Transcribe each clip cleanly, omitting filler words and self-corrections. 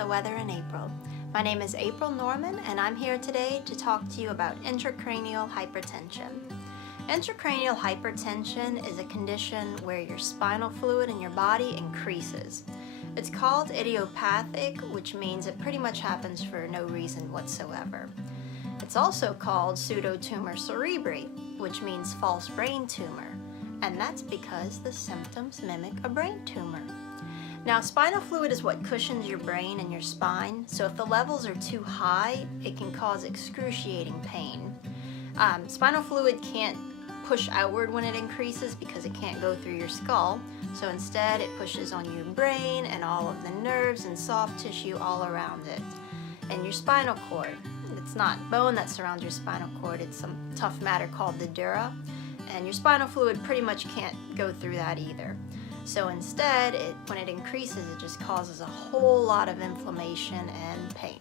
to Weather in April. My name is April Norman and I'm here today to talk to you about intracranial hypertension. Intracranial hypertension is a condition where your spinal fluid in your body increases. It's called idiopathic, which means it pretty much happens for no reason whatsoever. It's also called pseudotumor cerebri, which means false brain tumor, and that's because the symptoms mimic a brain tumor. Now, spinal fluid is what cushions your brain and your spine, so if the levels are too high, it can cause excruciating pain. Spinal fluid can't push outward when it increases because it can't go through your skull, so instead it pushes on your brain and all of the nerves and soft tissue all around it. And your spinal cord, it's not bone that surrounds your spinal cord, it's some tough matter called the dura, and your spinal fluid pretty much can't go through that either. So instead, when it increases, it just causes a whole lot of inflammation and pain.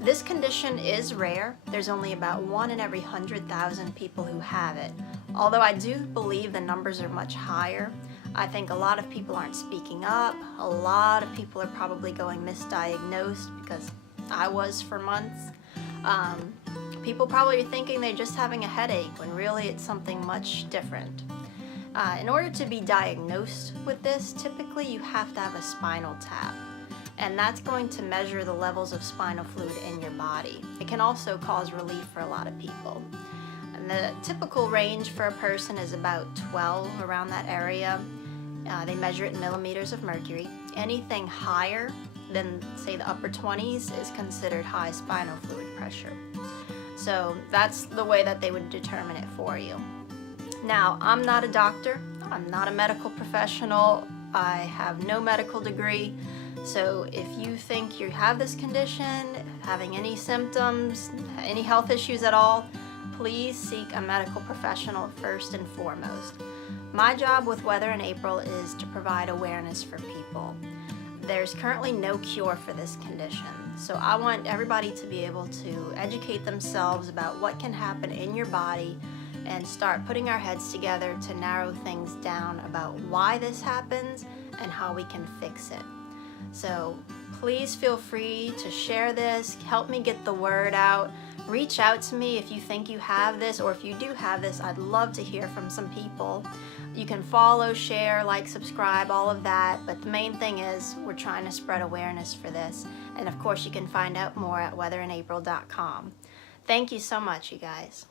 This condition is rare. There's only about 1 in every 100,000 people who have it. Although I do believe the numbers are much higher. I think a lot of people aren't speaking up. A lot of people are probably going misdiagnosed, because I was for months. People probably are thinking they're just having a headache when really it's something much different. In order to be diagnosed with this, typically you have to have a spinal tap, and that's going to measure the levels of spinal fluid in your body. It can also cause relief for a lot of people. And the typical range for a person is about 12, around that area. They measure it in millimeters of mercury. Anything higher than, say, the upper 20s is considered high spinal fluid pressure. So that's the way that they would determine it for you. Now, I'm not a doctor, I'm not a medical professional, I have no medical degree, so if you think you have this condition, having any symptoms, any health issues at all, please seek a medical professional first and foremost. My job with Weather in April is to provide awareness for people. There's currently no cure for this condition, so I want everybody to be able to educate themselves about what can happen in your body and start putting our heads together to narrow things down about why this happens and how we can fix it. So please feel free to share this, help me get the word out, reach out to me if you think you have this, or if you do have this, I'd love to hear from some people. You can follow, share, like, subscribe, all of that, but the main thing is we're trying to spread awareness for this, and of course you can find out more at weatherinApril.com. Thank you so much, you guys.